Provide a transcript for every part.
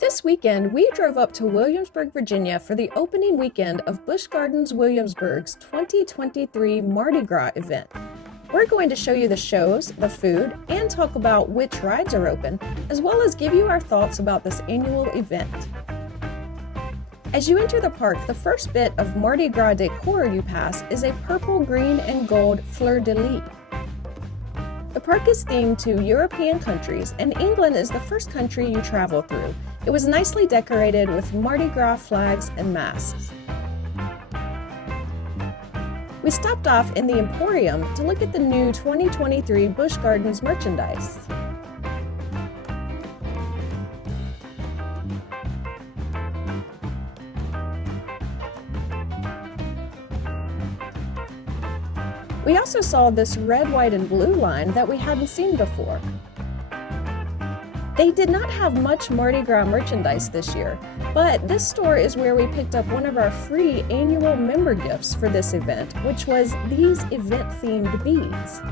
This weekend, we drove up to Williamsburg, Virginia for the opening weekend of Busch Gardens Williamsburg's 2023 Mardi Gras event. We're going to show you the shows, the food, and talk about which rides are open, as well as give you our thoughts about this annual event. As you enter the park, the first bit of Mardi Gras decor you pass is a purple, green, and gold fleur-de-lis. The park is themed to European countries, and England is the first country you travel through. It was nicely decorated with Mardi Gras flags and masks. We stopped off in the Emporium to look at the new 2023 Busch Gardens merchandise. We also saw this red, white, and blue line that we hadn't seen before. They did not have much Mardi Gras merchandise this year, but this store is where we picked up one of our free annual member gifts for this event, which was these event-themed beads.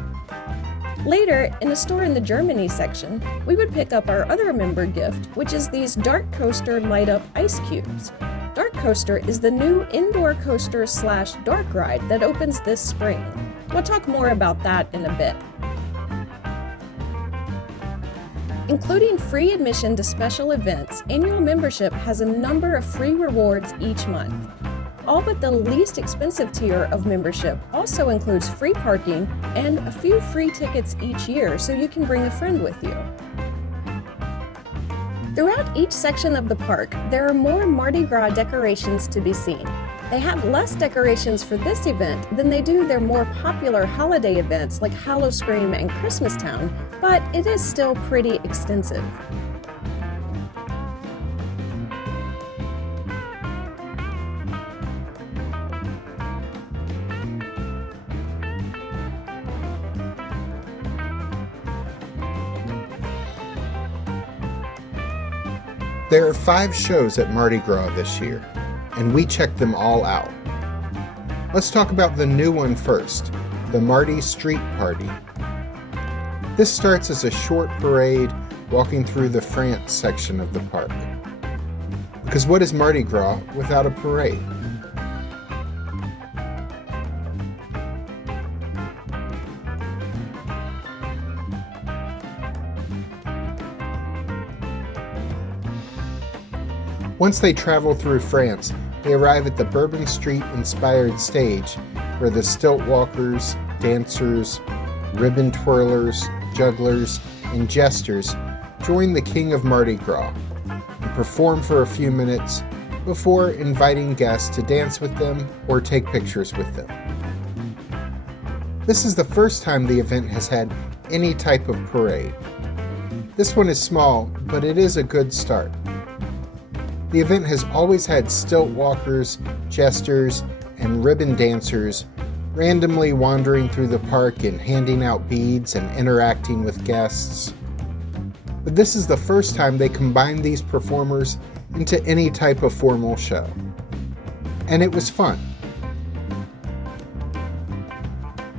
Later, in a store in the Germany section, we would pick up our other member gift, which is these Dark Coaster light-up ice cubes. Dark Coaster is the new indoor coaster / dark ride that opens this spring. We'll talk more about that in a bit. Including free admission to special events, annual membership has a number of free rewards each month. All but the least expensive tier of membership also includes free parking and a few free tickets each year, so you can bring a friend with you. Throughout each section of the park, there are more Mardi Gras decorations to be seen. They have less decorations for this event than they do their more popular holiday events like Howl-O-Scream and Christmastown, but it is still pretty extensive. There are 5 shows at Mardi Gras this year, and we checked them all out. Let's talk about the new one first, the Mardi Street Party. This starts as a short parade walking through the France section of the park. Because what is Mardi Gras without a parade? Once they travel through France, they arrive at the Bourbon Street-inspired stage where the stilt walkers, dancers, ribbon twirlers, jugglers, and jesters join the King of Mardi Gras and perform for a few minutes before inviting guests to dance with them or take pictures with them. This is the first time the event has had any type of parade. This one is small, but it is a good start. The event has always had stilt walkers, jesters, and ribbon dancers randomly wandering through the park and handing out beads and interacting with guests. But this is the first time they combined these performers into any type of formal show. And it was fun.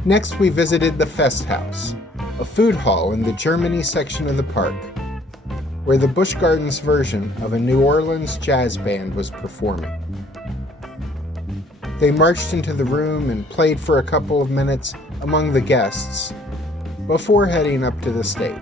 Next, we visited the Fest House, a food hall in the Germany section of the park, where the Busch Gardens version of a New Orleans jazz band was performing. They marched into the room and played for a couple of minutes among the guests before heading up to the stage.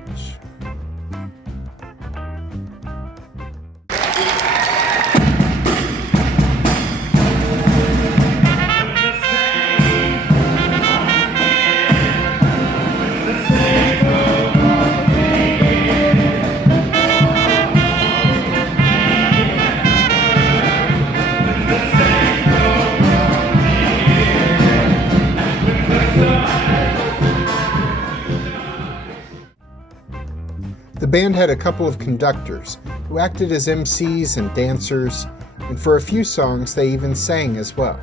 The band had a couple of conductors who acted as MCs and dancers, and for a few songs they even sang as well.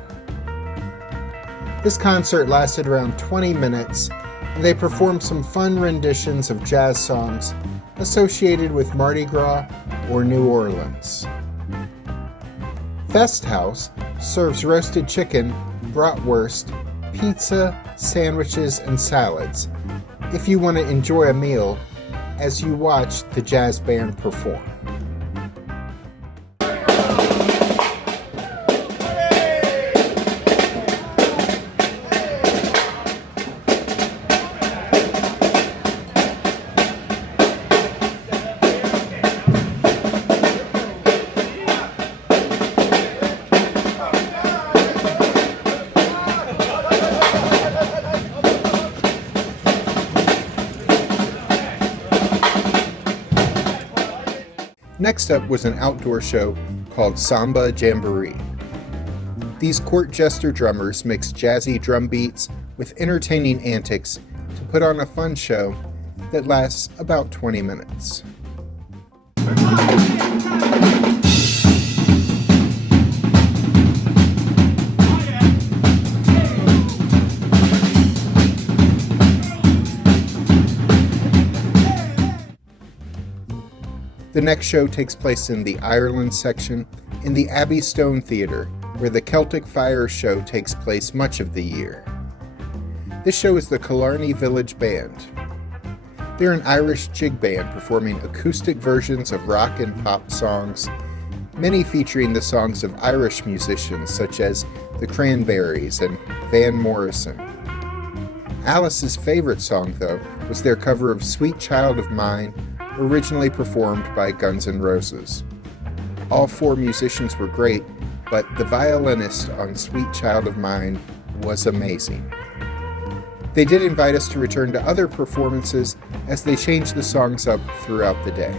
This concert lasted around 20 minutes, and they performed some fun renditions of jazz songs associated with Mardi Gras or New Orleans. Fest House serves roasted chicken, bratwurst, pizza, sandwiches, and salads if you want to enjoy a meal as you watch the jazz band perform. Next up was an outdoor show called Samba Jamboree. These court jester drummers mix jazzy drum beats with entertaining antics to put on a fun show that lasts about 20 minutes. The next show takes place in the Ireland section in the Abbey Stone Theatre, where the Celtic Fire Show takes place much of the year. This show is the Killarney Village Band. They're an Irish jig band performing acoustic versions of rock and pop songs, many featuring the songs of Irish musicians such as the Cranberries and Van Morrison. Alice's favorite song, though, was their cover of Sweet Child of Mine, originally performed by Guns N' Roses. All four musicians were great, but the violinist on Sweet Child of Mine was amazing. They did invite us to return to other performances as they changed the songs up throughout the day.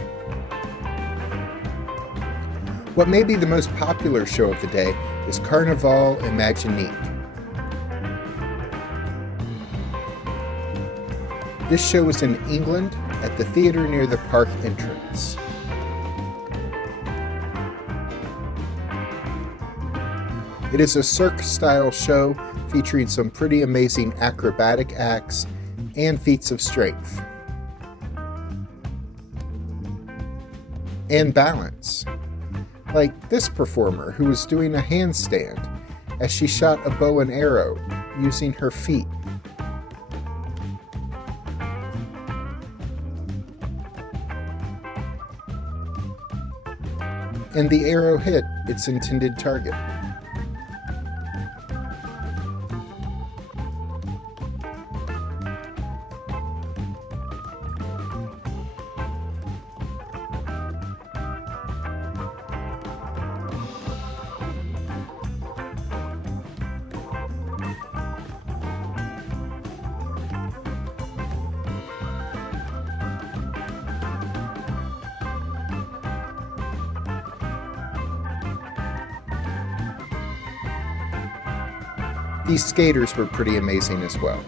What may be the most popular show of the day is Carnival Imaginique. This show was in England at the theater near the park entrance. It is a cirque-style show featuring some pretty amazing acrobatic acts and feats of strength. And balance. Like this performer who was doing a handstand as she shot a bow and arrow using her feet. And the arrow hit its intended target. These skaters were pretty amazing as well.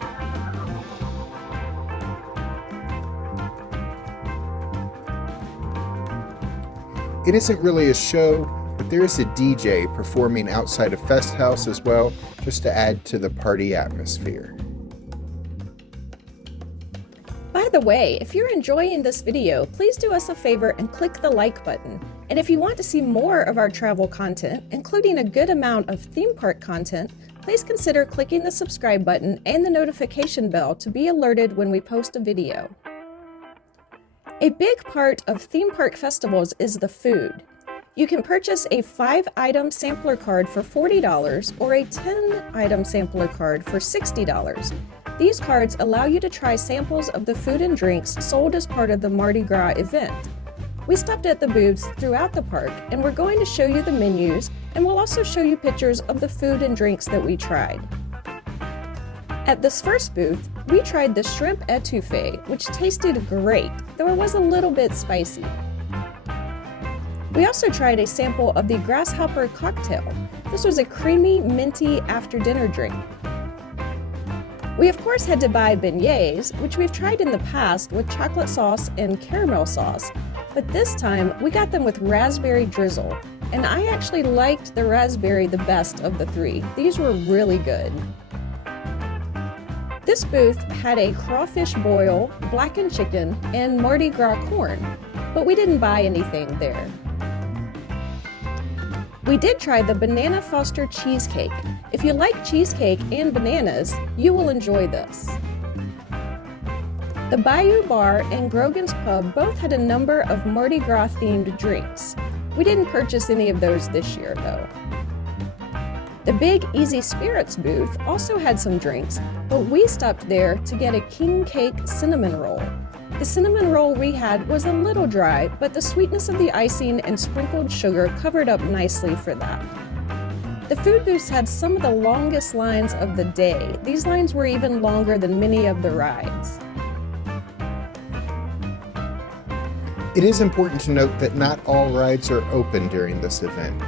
It isn't really a show, but there is a DJ performing outside a fest house as well, just to add to the party atmosphere. By the way, if you're enjoying this video, please do us a favor and click the like button. And if you want to see more of our travel content, including a good amount of theme park content, please consider clicking the subscribe button and the notification bell to be alerted when we post a video. A big part of theme park festivals is the food. You can purchase a 5-item sampler card for $40 or a 10-item sampler card for $60. These cards allow you to try samples of the food and drinks sold as part of the Mardi Gras event. We stopped at the booths throughout the park and we're going to show you the menus, and we'll also show you pictures of the food and drinks that we tried. At this first booth, we tried the shrimp etouffee, which tasted great, though it was a little bit spicy. We also tried a sample of the grasshopper cocktail. This was a creamy, minty after-dinner drink. We of course had to buy beignets, which we've tried in the past with chocolate sauce and caramel sauce, but this time we got them with raspberry drizzle, and I actually liked the raspberry the best of the three. These were really good. This booth had a crawfish boil, blackened chicken, and Mardi Gras corn, but we didn't buy anything there. We did try the Banana Foster cheesecake. If you like cheesecake and bananas, you will enjoy this. The Bayou Bar and Grogan's Pub both had a number of Mardi Gras themed drinks. We didn't purchase any of those this year though. The Big Easy Spirits booth also had some drinks, but we stopped there to get a king cake cinnamon roll. The cinnamon roll we had was a little dry, but the sweetness of the icing and sprinkled sugar covered up nicely for that. The food booths had some of the longest lines of the day. These lines were even longer than many of the rides. It is important to note that not all rides are open during this event.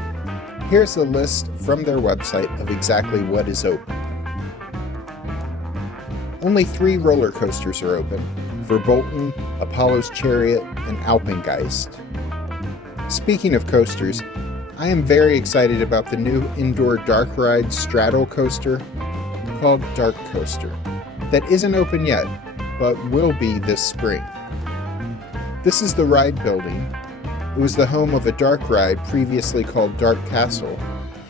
Here's a list from their website of exactly what is open. Only 3 roller coasters are open: Verbolten, Apollo's Chariot, and Alpengeist. Speaking of coasters, I am very excited about the new indoor dark ride straddle coaster called Dark Coaster that isn't open yet, but will be this spring. This is the ride building. It was the home of a dark ride previously called Dark Castle,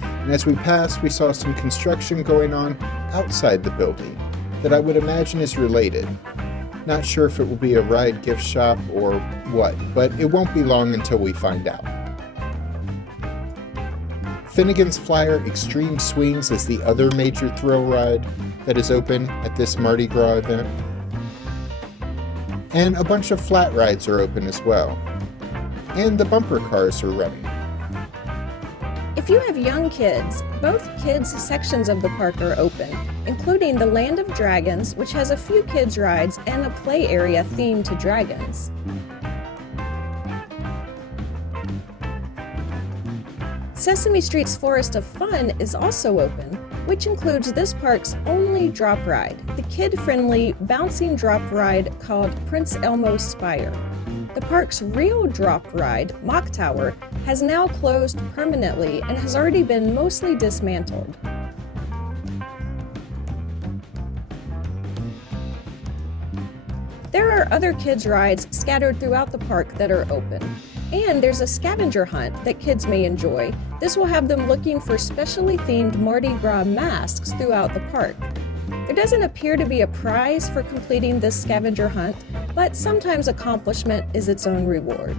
and as we passed we saw some construction going on outside the building that I would imagine is related. Not sure if it will be a ride gift shop or what, but it won't be long until we find out. Finnegan's Flyer Extreme Swings is the other major thrill ride that is open at this Mardi Gras event. And a bunch of flat rides are open as well. And the bumper cars are running. If you have young kids, both kids sections of the park are open, including the Land of Dragons, which has a few kids rides and a play area themed to dragons. Sesame Street's Forest of Fun is also open, which includes this park's only drop ride, the kid-friendly bouncing drop ride called Prince Elmo's Spire. The park's real drop ride, Mock Tower, has now closed permanently and has already been mostly dismantled. There are other kids' rides scattered throughout the park that are open. And there's a scavenger hunt that kids may enjoy. This will have them looking for specially themed Mardi Gras masks throughout the park. There doesn't appear to be a prize for completing this scavenger hunt, but sometimes accomplishment is its own reward.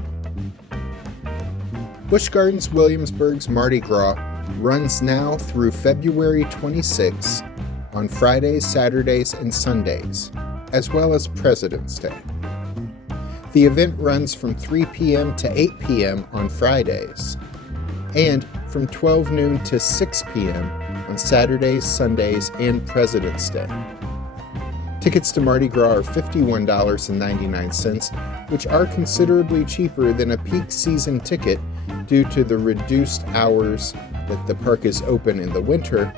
Busch Gardens Williamsburg's Mardi Gras runs now through February 26 on Fridays, Saturdays, and Sundays, as well as President's Day. The event runs from 3 p.m. to 8 p.m. on Fridays, and from 12 noon to 6 p.m. on Saturdays, Sundays, and President's Day. Tickets to Mardi Gras are $51.99, which are considerably cheaper than a peak season ticket due to the reduced hours that the park is open in the winter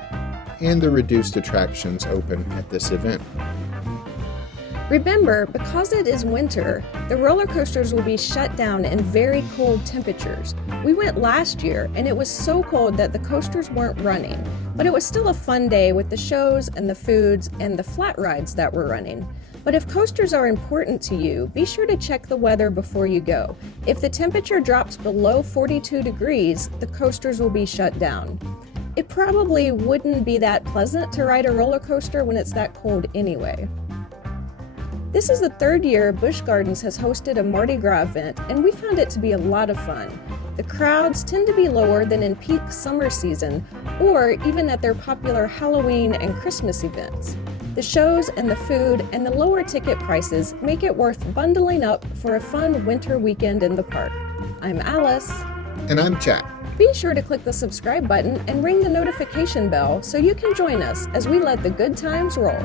and the reduced attractions open at this event. Remember, because it is winter, the roller coasters will be shut down in very cold temperatures. We went last year and it was so cold that the coasters weren't running, but it was still a fun day with the shows and the foods and the flat rides that were running. But if coasters are important to you, be sure to check the weather before you go. If the temperature drops below 42 degrees, the coasters will be shut down. It probably wouldn't be that pleasant to ride a roller coaster when it's that cold anyway. This is the 3rd year Busch Gardens has hosted a Mardi Gras event, and we found it to be a lot of fun. The crowds tend to be lower than in peak summer season, or even at their popular Halloween and Christmas events. The shows and the food and the lower ticket prices make it worth bundling up for a fun winter weekend in the park. I'm Alice. And I'm Jack. Be sure to click the subscribe button and ring the notification bell so you can join us as we let the good times roll.